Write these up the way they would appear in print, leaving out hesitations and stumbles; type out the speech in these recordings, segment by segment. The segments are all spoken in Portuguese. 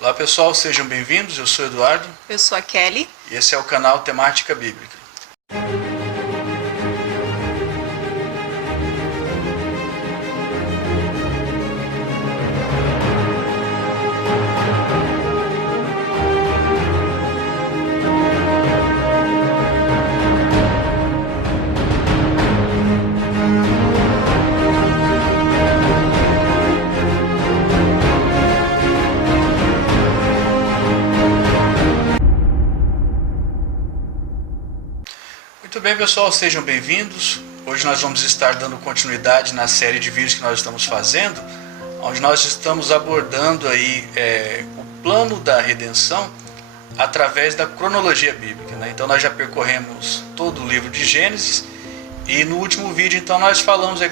Olá pessoal, sejam bem-vindos, eu sou Eduardo. Eu sou a Kelly. E esse é o canal Temática Bíblica. Muito bem pessoal, sejam bem-vindos. Hoje nós vamos estar dando continuidade na série de vídeos que nós estamos fazendo, onde nós estamos abordando aí o plano da redenção através da cronologia bíblica, né? Então nós já percorremos todo o livro de Gênesis e no último vídeo então nós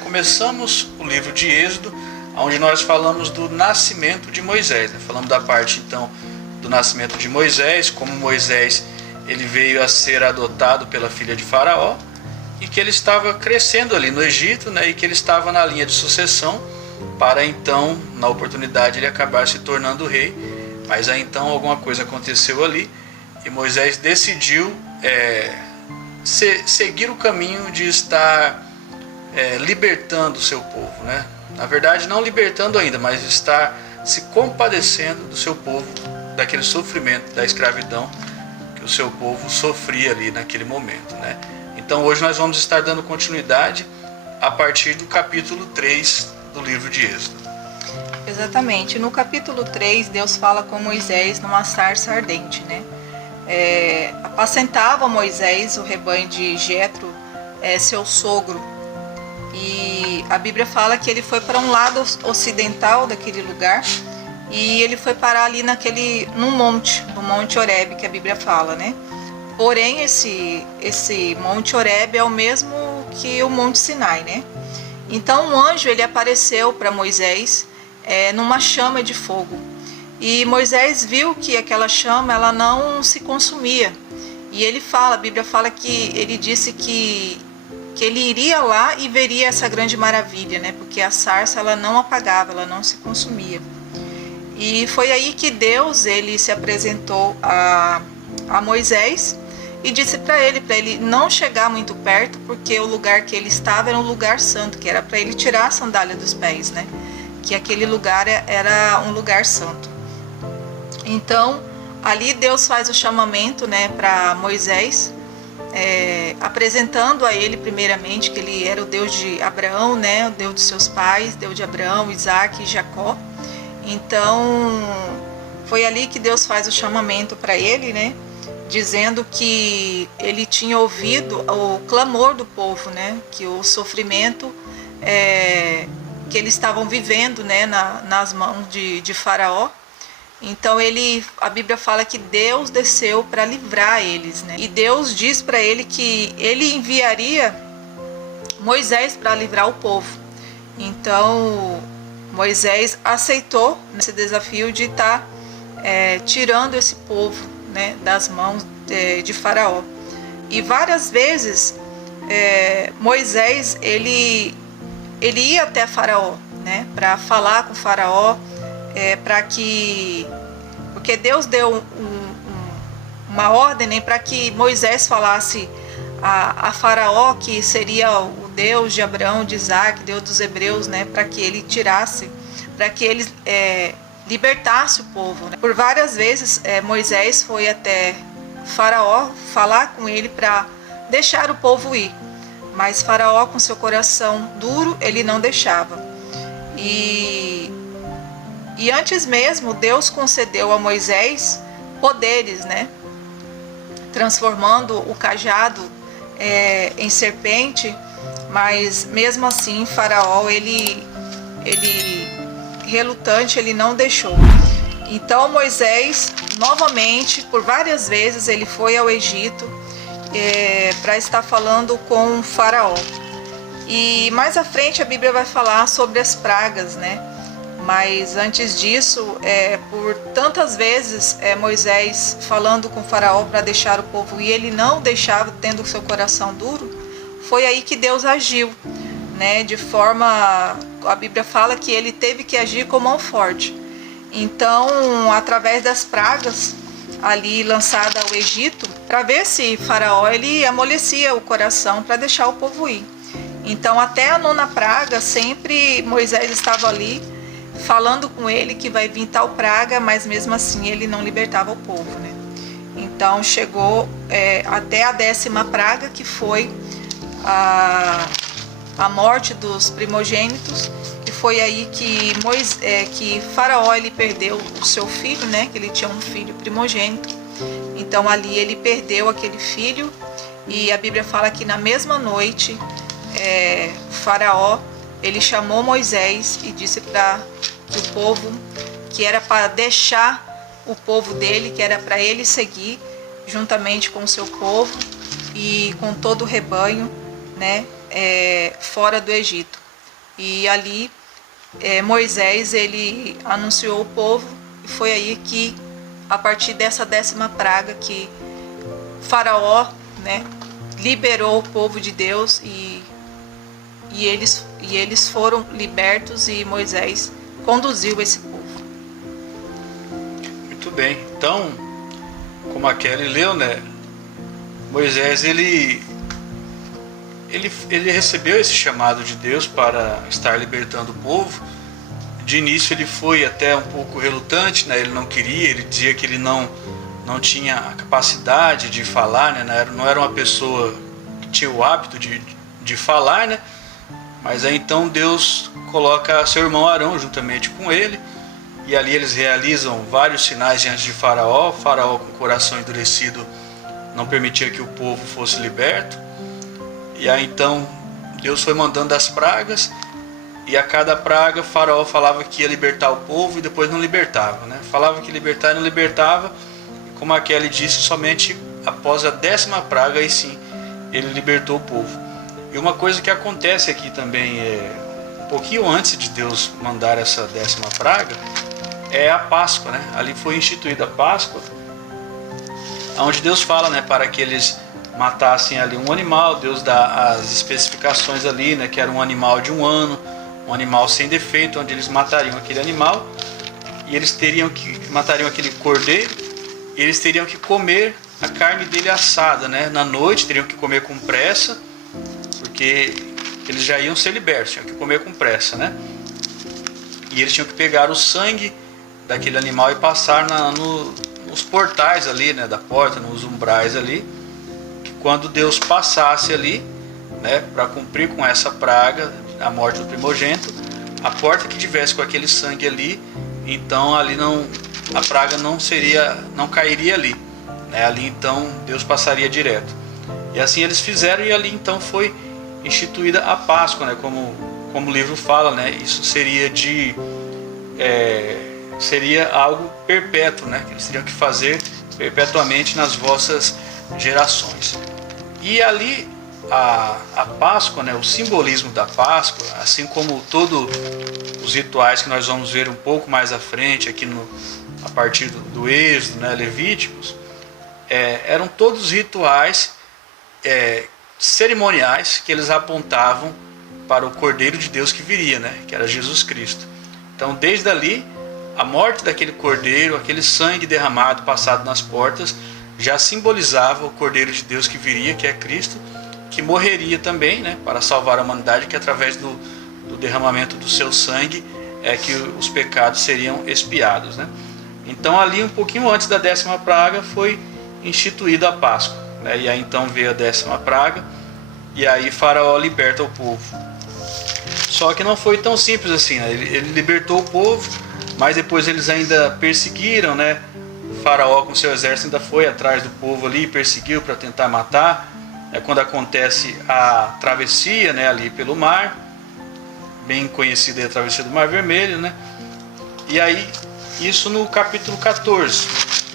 começamos o livro de Êxodo, onde nós falamos do nascimento de Moisés, né? Falamos da parte então do nascimento de Moisés, como Moisés ele veio a ser adotado pela filha de Faraó e que ele estava crescendo ali no Egito, né, e que ele estava na linha de sucessão para então, na oportunidade, ele acabar se tornando rei. Mas aí então alguma coisa aconteceu ali e Moisés decidiu seguir o caminho de estar libertando o seu povo, né? Na verdade, não libertando ainda, mas estar se compadecendo do seu povo, daquele sofrimento da escravidão que o seu povo sofria ali naquele momento, né? Então hoje nós vamos estar dando continuidade a partir do capítulo 3 do livro de Êxodo. Exatamente. No capítulo 3, Deus fala com Moisés numa sarça ardente, né? Apacentava Moisés o rebanho de Jetro, seu sogro. E a Bíblia fala que ele foi para um lado ocidental daquele lugar e ele foi parar ali no Monte Horebe, que a Bíblia fala, né? Porém, esse Monte Horebe é o mesmo que o Monte Sinai, né? Então, um anjo ele apareceu para Moisés numa chama de fogo. E Moisés viu que aquela chama ela não se consumia. E a Bíblia fala que ele disse que ele iria lá e veria essa grande maravilha, né? Porque a sarça ela não apagava, ela não se consumia. E foi aí que Deus ele se apresentou a Moisés e disse para ele não chegar muito perto, porque o lugar que ele estava era um lugar santo, que era para ele tirar a sandália dos pés, né? Que aquele lugar era um lugar santo. Então, ali Deus faz o chamamento, né, para Moisés, apresentando a ele primeiramente que ele era o Deus de Abraão, né, o Deus dos seus pais, Deus de Abraão, Isaac e Jacó. Então, foi ali que Deus faz o chamamento para ele, né? Dizendo que ele tinha ouvido o clamor do povo, né? Que o sofrimento que eles estavam vivendo, né? Nas mãos de Faraó. Então, a Bíblia fala que Deus desceu para livrar eles, né? E Deus diz para ele que ele enviaria Moisés para livrar o povo. Então, Moisés aceitou esse desafio de estar tirando esse povo, né, das mãos de Faraó. E várias vezes Moisés ele ia até Faraó, né, para falar com Faraó, porque Deus deu uma ordem, né, para que Moisés falasse a Faraó que seria o Deus de Abraão, de Isaac, Deus dos hebreus, né, para que ele tirasse, para que ele libertasse o povo, né? Por várias vezes Moisés foi até Faraó falar com ele para deixar o povo ir, mas Faraó, com seu coração duro, ele não deixava. E antes mesmo Deus concedeu a Moisés poderes, né, transformando o cajado em serpente, mas mesmo assim Faraó ele relutante, ele não deixou. Então Moisés novamente, por várias vezes, ele foi ao Egito para estar falando com Faraó. E mais à frente a Bíblia vai falar sobre as pragas, né? Mas antes disso, por tantas vezes Moisés falando com Faraó para deixar o povo ir, ele não deixava, tendo o seu coração duro. Foi aí que Deus agiu, né? De forma, a Bíblia fala que ele teve que agir com mão forte. Então, através das pragas ali lançadas ao Egito, para ver se Faraó ele amolecia o coração para deixar o povo ir. Então, até a 9ª praga, sempre Moisés estava ali falando com ele que vai vir tal praga, mas mesmo assim ele não libertava o povo, né? Então chegou até a 10ª praga, que foi a morte dos primogênitos, e foi aí que Faraó ele perdeu o seu filho, né? Que ele tinha um filho primogênito. Então ali ele perdeu aquele filho, e a Bíblia fala que na mesma noite Faraó ele chamou Moisés e disse para que o povo, que era para deixar o povo dele, que era para ele seguir juntamente com o seu povo e com todo o rebanho, né, fora do Egito. E ali Moisés ele anunciou o povo, e foi aí que, a partir dessa 10ª praga, que Faraó, né, liberou o povo de Deus, e eles foram libertos, e Moisés conduziu esse povo. Muito bem. Então, como a Kelly leu, né, Moisés ele recebeu esse chamado de Deus para estar libertando o povo. De início ele foi até um pouco relutante, né? Ele não queria, ele dizia que ele não tinha a capacidade de falar, né? Não era uma pessoa que tinha o hábito de falar, né? Mas aí então Deus coloca seu irmão Arão juntamente com ele, e ali eles realizam vários sinais diante de Faraó. Faraó, com o coração endurecido, não permitia que o povo fosse liberto. E aí então Deus foi mandando as pragas, e a cada praga Faraó falava que ia libertar o povo e depois não libertava, né? Falava que ia libertar e não libertava. E como a Kelly disse, somente após a 10ª praga aí sim ele libertou o povo. E uma coisa que acontece aqui também, um pouquinho antes de Deus mandar essa 10ª praga, é a Páscoa, né? Ali foi instituída a Páscoa, onde Deus fala, né, para que eles matassem ali um animal. Deus dá as especificações ali, né, que era um animal de 1 ano, um animal sem defeito, onde eles matariam aquele animal, e eles matariam aquele cordeiro, e eles teriam que comer a carne dele assada, né? Na noite teriam que comer com pressa, porque eles já iam ser libertos, tinham que comer com pressa, né? E eles tinham que pegar o sangue daquele animal e passar nos portais ali, né, da porta, nos umbrais ali, que quando Deus passasse ali, né, para cumprir com essa praga, a morte do primogênito, a porta que tivesse com aquele sangue ali, então ali a praga não cairia ali, né? Ali então Deus passaria direto. E assim eles fizeram, e ali então foi instituída a Páscoa, né? Como o livro fala, né? Isso seria algo perpétuo, né? Que eles teriam que fazer perpetuamente nas vossas gerações. E ali a Páscoa, né? O simbolismo da Páscoa, assim como todos os rituais que nós vamos ver um pouco mais à frente aqui a partir do Êxodo, né? Levíticos, eram todos rituais cerimoniais que eles apontavam para o Cordeiro de Deus que viria, né? Que era Jesus Cristo. Então, desde ali, a morte daquele cordeiro, aquele sangue derramado, passado nas portas, já simbolizava o Cordeiro de Deus que viria, que é Cristo, que morreria também, né, para salvar a humanidade, que através do derramamento do seu sangue que os pecados seriam expiados, né? Então, ali, um pouquinho antes da 10ª praga, foi instituída a Páscoa, né? E aí então veio a 10ª praga, e aí Faraó liberta o povo. Só que não foi tão simples assim, né? Ele libertou o povo, mas depois eles ainda perseguiram, né? O Faraó com seu exército ainda foi atrás do povo ali, perseguiu para tentar matar. É quando acontece a travessia, né, ali pelo mar, bem conhecida, a travessia do Mar Vermelho, né? E aí, isso no capítulo 14.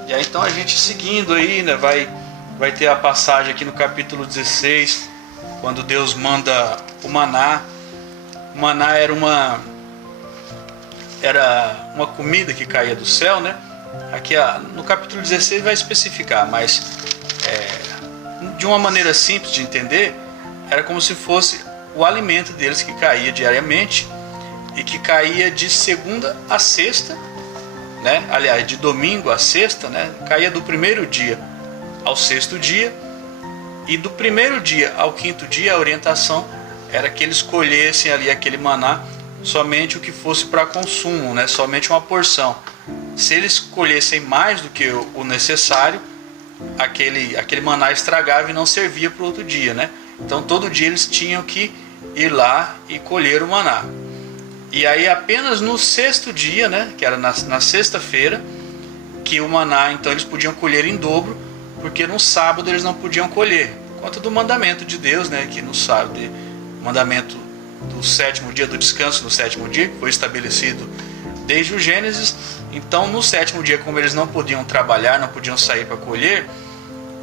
E aí então a gente seguindo aí, né, vai ter a passagem aqui no capítulo 16, quando Deus manda o maná. O maná era uma comida que caía do céu, né? Aqui no capítulo 16 vai especificar, mas de uma maneira simples de entender, era como se fosse o alimento deles que caía diariamente, e que caía de segunda a sexta, né? Aliás, de domingo a sexta, né? Caía do primeiro dia ao sexto dia, e do primeiro dia ao quinto dia a orientação era que eles colhessem ali aquele maná somente o que fosse para consumo, né? Somente uma porção. Se eles colhessem mais do que o necessário, aquele maná estragava e não servia para o outro dia, né? Então todo dia eles tinham que ir lá e colher o maná. E aí apenas no sexto dia, né, que era na sexta-feira, que o maná então eles podiam colher em dobro, porque no sábado eles não podiam colher, por conta do mandamento de Deus, né, que no sábado, o mandamento do sétimo dia, do descanso no sétimo dia, que foi estabelecido desde o Gênesis. Então no sétimo dia, como eles não podiam trabalhar, não podiam sair para colher,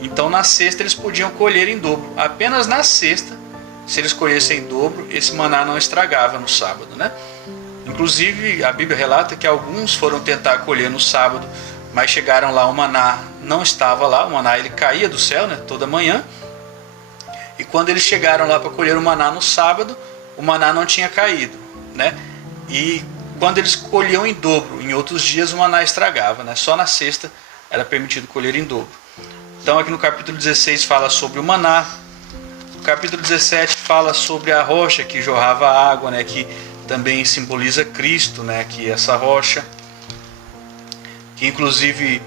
então na sexta eles podiam colher em dobro. Apenas na sexta, se eles colhessem em dobro, esse maná não estragava no sábado, né? Inclusive a Bíblia relata que alguns foram tentar colher no sábado, mas chegaram lá, o maná não estava lá. O maná ele caía do céu, né, toda manhã, e quando eles chegaram lá para colher o maná no sábado, o maná não tinha caído, né? E quando eles colhiam em dobro em outros dias, o maná estragava, né? Só na sexta era permitido colher em dobro. Então aqui no capítulo 16 fala sobre o maná. O capítulo 17 fala sobre a rocha que jorrava água, né, que também simboliza Cristo, né, que essa rocha, que inclusive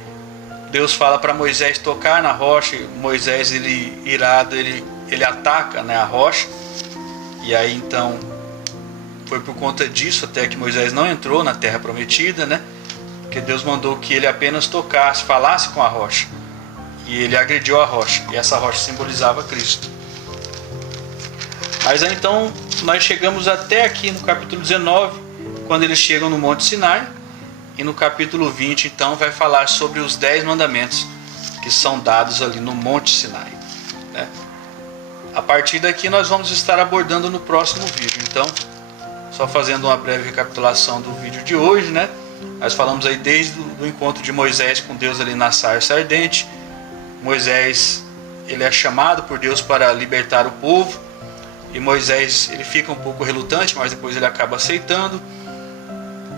Deus fala para Moisés tocar na rocha. Moisés, ele irado, ele ataca, né, a rocha, e aí então foi por conta disso até que Moisés não entrou na terra prometida, né, porque Deus mandou que ele apenas tocasse, falasse com a rocha, e ele agrediu a rocha, e essa rocha simbolizava Cristo. Mas aí, então nós chegamos até aqui no capítulo 19, quando eles chegam no Monte Sinai, e no capítulo 20 então vai falar sobre os 10 mandamentos que são dados ali no Monte Sinai, né? A partir daqui nós vamos estar abordando no próximo vídeo. Então, só fazendo uma breve recapitulação do vídeo de hoje, né? Nós falamos aí desde o encontro de Moisés com Deus ali na sarça ardente. Moisés, ele é chamado por Deus para libertar o povo, e Moisés, ele fica um pouco relutante, mas depois ele acaba aceitando.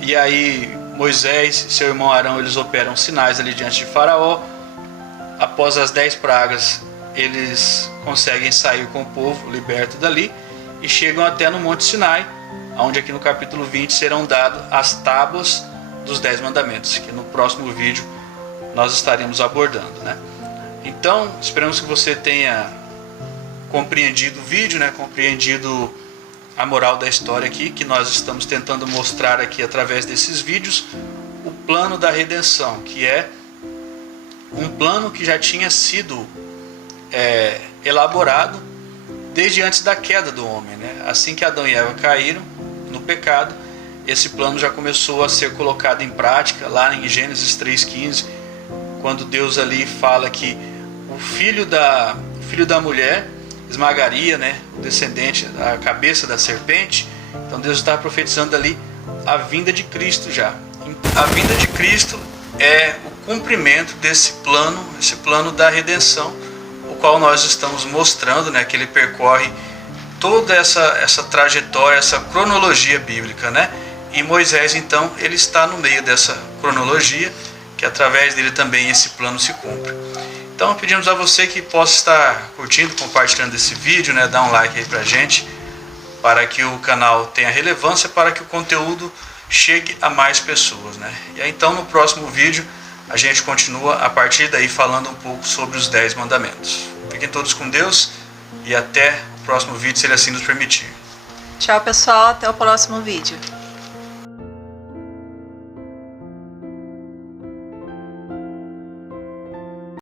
E aí Moisés e seu irmão Arão, eles operam sinais ali diante de Faraó. Após as 10 pragas, eles conseguem sair com o povo liberto dali e chegam até no Monte Sinai, onde aqui no capítulo 20 serão dadas as tábuas dos 10 mandamentos, que no próximo vídeo nós estaremos abordando, né? Então, esperamos que você tenha compreendido o vídeo, né? Compreendido a moral da história aqui, que nós estamos tentando mostrar aqui através desses vídeos, o plano da redenção, que é um plano que já tinha sido elaborado desde antes da queda do homem, né? Assim que Adão e Eva caíram no pecado, esse plano já começou a ser colocado em prática lá em Gênesis 3,15, quando Deus ali fala que o filho da mulher esmagaria, né, o descendente, a cabeça da serpente. Então Deus está profetizando ali a vinda de Cristo já. A vinda de Cristo é o cumprimento desse plano, esse plano da redenção, o qual nós estamos mostrando, né, que ele percorre toda essa trajetória, essa cronologia bíblica, né? E Moisés, então, ele está no meio dessa cronologia, que através dele também esse plano se cumpre. Então pedimos a você que possa estar curtindo, compartilhando esse vídeo, né? Dá um like aí pra gente, para que o canal tenha relevância, para que o conteúdo chegue a mais pessoas, né? E aí, então no próximo vídeo a gente continua a partir daí falando um pouco sobre os 10 mandamentos. Fiquem todos com Deus e até o próximo vídeo, se ele assim nos permitir. Tchau, pessoal, até o próximo vídeo.